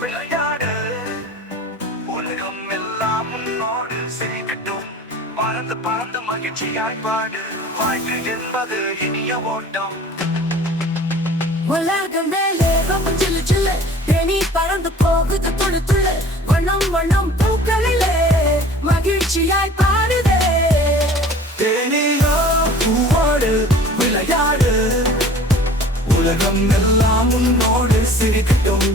விளையாடு உலகம் எல்லாம் உன்னோடு சிரிக்கட்டும். பறந்து பறந்து மகிழ்ச்சியாய் பாடு. வாழ்க்கை என்பது இனிய ஓட்டம். உலகம் மேலே ரொம்ப சில்லு சில்லு, தேனி பறந்து போகுது துள்ளு துள்ளு. வண்ணம் வண்ணம் பூக்களிலே மகிழ்ச்சியாய் பாடுதே. தேனியோ பூவோடு விளையாடு. உலகம் எல்லாம் உன்னோடு சிரிக்கட்டும்.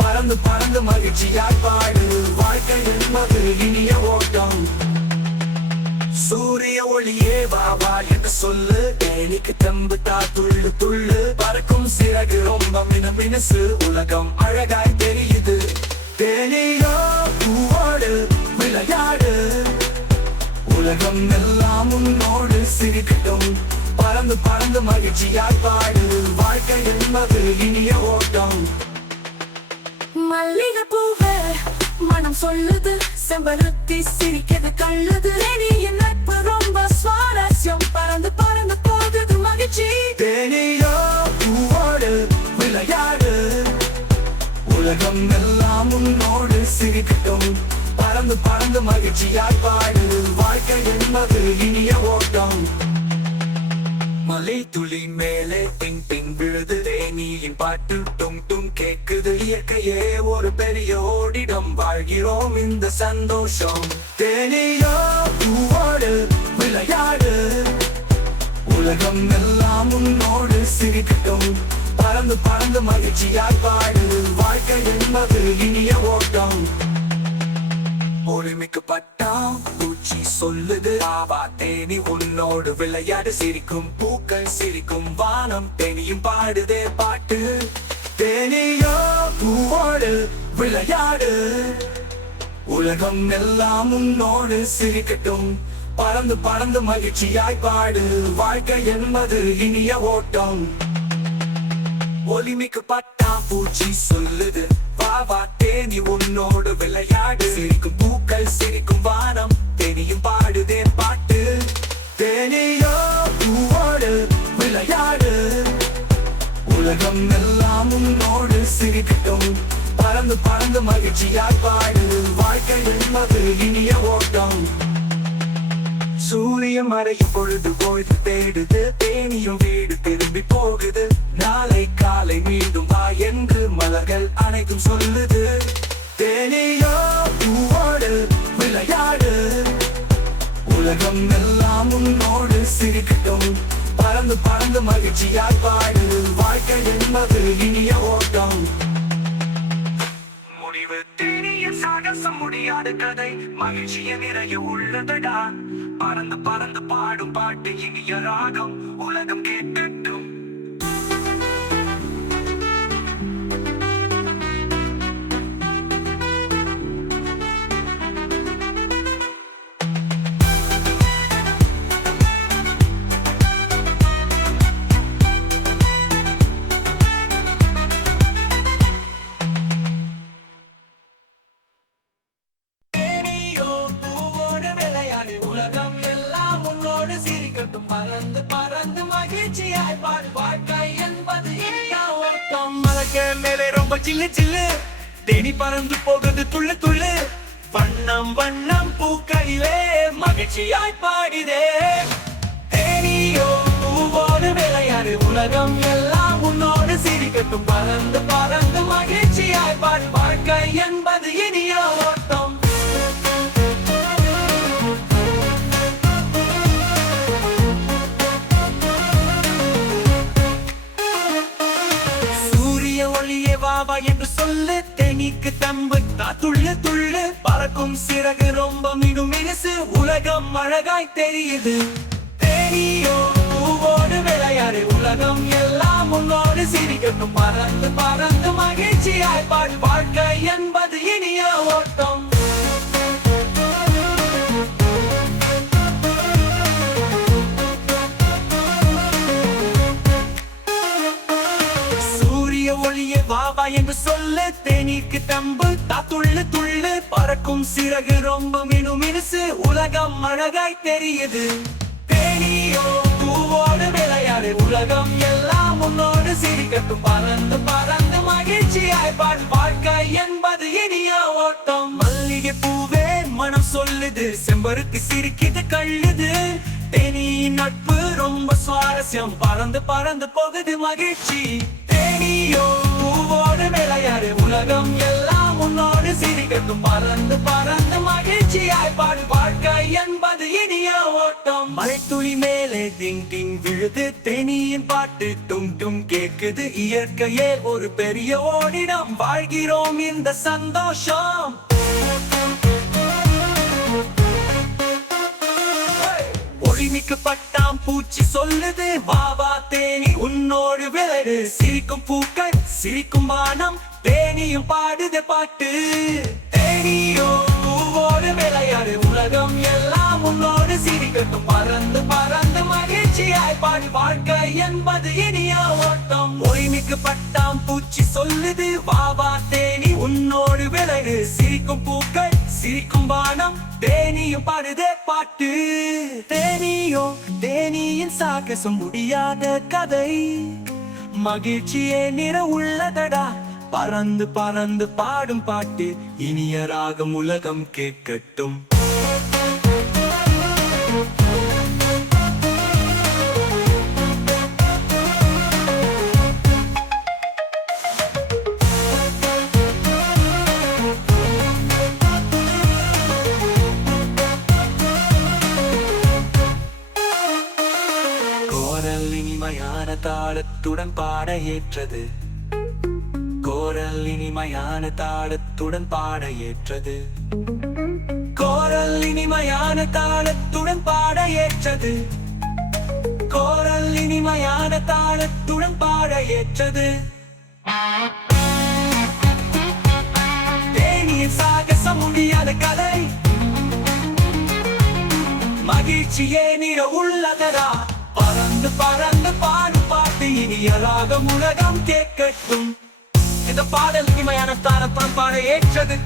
பறந்து பறந்து மகிழ்ச்சியாய் பாடு. வாழ்க்கை என்பது இனிய ஓட்டம். சூரிய ஒளியே வா வா என்று சொல்லு. தேனிக்கு தெம்பு தா துள்ளு துள்ளு. பறக்கும் சிறகு ரொம்ப மினுமினுசு. உலகம் அழகாய் தெரியுது. தேனியோ பூவோடு விளையாடு. உலகம் எல்லாம் உன்னோடு சிரிக்கட்டும். பறந்து பறந்து மகிழ்ச்சியாய் பாடு. வாழ்க்கை என்பது இனிய ஓட்டம். மல்லிகை பூவே மனம் சொல்லுது, செம்பருத்தி சிரிக்கிறது கள்ளுது. தேனியின் நட்பு ரொம்ப சுவாரஸ்யம். பறந்து பறந்து போகுது மகிழ்ச்சி. தேனியோ பூவோடு விளையாடு. உலகம் எல்லாம் உன்னோடு சிரிக்கட்டும். பறந்து பறந்து மகிழ்ச்சியாய் பாடு. வாழ்க்கை என்பது இனிய ஓட்டம். மலை துளி மேலே பிங் பிங் விழுது. தேனியின் பாட்டு டும் டும் கேக்குது. இயற்கையே ஒரு பெரிய ஓடிடம். வாழ்கிறோம் இந்த சந்தோஷம். தேனியோ பூவோடு விளையாடு. உலகம் எல்லாம் உன்னோடு சிரிக்கட்டும். பறந்து பறந்து மகிழ்ச்சியாய் பாடு. வாழ்க்கை என்பது இனிய ஓட்டம். ஒளிமிக்கு பட்டாம் பூச்சி சொல்லுது. ஆவா தேனி உன்னோடு விளையாடு. சிரிக்கும் பூக்கள் சிரிக்கும் வானம். தேனியும் பாடுதே பாட்டு. தேனியோ பூவோடு விளையாடு. உலகம் எல்லாம் உன்னோடு சிரிக்கட்டும். பறந்து பறந்து மகிழ்ச்சியாய் பாடு. வாழ்க்கை என்பது இனிய ஓட்டம். ஒளிமிக்கு பட்டாம் பூச்சி சொல்லுது. வா தேனி உன்னோடு விளையாடு. சிரிக்கும் பூக்கள் சிரிக்கும் வானம். தேனியும் பாடுதே பாட்டு. தேனியோ பூவோடு விளையாடு. உலகம் எல்லாம் உன்னோடு சிரிக்கட்டும். பறந்து பறந்து மகிழ்ச்சியாய் பாடு. வாழ்க்கை என்பது இனிய ஓட்டம். சூரியன் மறையும் பொழுது பொழுது தேடுது. தேனியும் வீடு திரும்பி போகுது. நாளை காலை மீண்டும் வா என்று மலர்கள் அனைத்தும் சொல்லுது. தேனியோ பூவோடு விளையாடு. உலகம் எல்லாம் உன்னோடு சிரிக்கட்டும். பறந்து பறந்து மகிழ்ச்சியாய் பாடு. வாழ்க்கை என்பது இனிய ஓட்டம். முடிவு தேனியின் சாகசம் முடியாத கதை. மகிழ்ச்சிய நிறைய உள்ளதடா. பறந்து பறந்து பாடும் பாட்டு இனிய ராகம். உலகம் கேட்கட்டும். உலகம் எல்லாம் உன்னோடு சிரிக்கட்டும். பறந்து பறந்து மகிழ்ச்சியாய் பாடு. வாழ்க்கை என்பது இனிய ஓட்டம். மலக்க மேலே ரொம்ப சில்லு சில்லு. தேனி பறந்து போகுது துள்ளு துள்ளு. வண்ணம் வண்ணம் பூக்களிலே மகிழ்ச்சியாய் பாடிதே. தேனியோ பூவோடு விளையாடு. உலகம் எல்லாம் உன்னோடு சிரிக்கட்டும். பறந்து பறந்து மகிழ்ச்சியாய் பாடு. வாழ்க்கை என்பது இனிய ஓட்டம். வா என்று சொல்லு. தேனிக்கு தம்பு தா துள்ளு துள்ளு. பறக்கும் சிறகு ரொம்ப மினுமினுசு. உலகம் அழகாய் தெரியுது. தேனியோ பூவோடு விளையாடு. உலகம் எல்லாம் உன்னோடு சிரிக்கட்டும். பறந்து பறந்து மகிழ்ச்சியாய் பாடு. வாழ்க்கை என்பது இனிய ஓட்டம். ஒளியே வா வா என்று சொல்லு. தேனிக்கு தம்பு தா துள்ளு துள்ளு. பறக்கும் சிறகு ரொம்ப மினுமினுசு. உலகம் அழகாய் தெரியுது. தேனியோ பூவோடு விளையாடு. உலகம் எல்லாம் உன்னோடு சிரிக்கட்டும். பறந்து பறந்து பாடு வாழ்க்கை என்பது இனிய ஓட்டம் மல்லிகை பூவே மனம் சொல்லுது செம்பருத்தி சிரிக்குது கள்ளுது தேனியின் நட்பு ரொம்ப சுவாரஸ்யம் பறந்து பறந்து போகுது மகிழ்ச்சி தேனியோ பூவோடு விளையாடு உலகம் எல்லாம் உன்னோடு சிரிக்கட்டும் பறந்து பறந்து மகிழ்ச்சியாய் பாடு வாழ்க்கை என்பது இனிய ஓட்டம் மழைத்துளி மேலே டிங் டிங் விழுது தேனியின் பாட்டு டும் டும் கேக்குது இயற்கையே ஒரு பெரிய ஓடிடம் வாழ்கிறோம் இந்த சந்தோஷம் ஒளிமிக்கு பட்டாம் பூச்சி சொல்லுது வாவா தேனி உன்னோடு விளையாடு சிரிக்கும் பூக்கள் சிரிக்கும் வானம் தேனியும் பாடுது பாட்டு தேனியோ பூவோடு விளையாடு உலகம் எல்லாம் உன்னோடு சிரிக்கட்டும் பறந்து பறந்து மகிழ்ச்சியாய் பாடு வாழ்க்கை என்பது இனிய ஓட்டம் ஒளிமிக்கு பட்டாம் பூச்சி சொல்லுது வாவா தேனி உன்னோடு விளையாடு சிரிக்கும் பூக்கள் சிரிக்கும் வானம் தேனியும் பாடுதே பாட்டு தேனியோ தேனியின் சாகசம் முடியாத கதை மகிழ்ச்சியே நிற உள்ளதடா பறந்து பறந்து பாடும் பாட்டு இனிய ராகம் உலகம் கேட்கட்டும் கோரல் இனிமையான தாளத்துடன் பாட ஏற்றது கோரல் இனிமையான தாளத்துடன் பாட ஏற்றது கோரல் இனிமையான தாளத்துடன் பாட ஏற்றது கோரல் இனிமையான தாளத்துடன் பாட ஏற்றது தேனியின் சாகசம் முடியாத கதை மகிழ்ச்சியே நிற உள்ளதரா பறந்து பறந்து பாடும் பாட்டு இனிய ராகம் உலகம் கேட்கட்டும் இந்த பாடல் இனிமையான தாளத்துடன் பாட ஏற்றது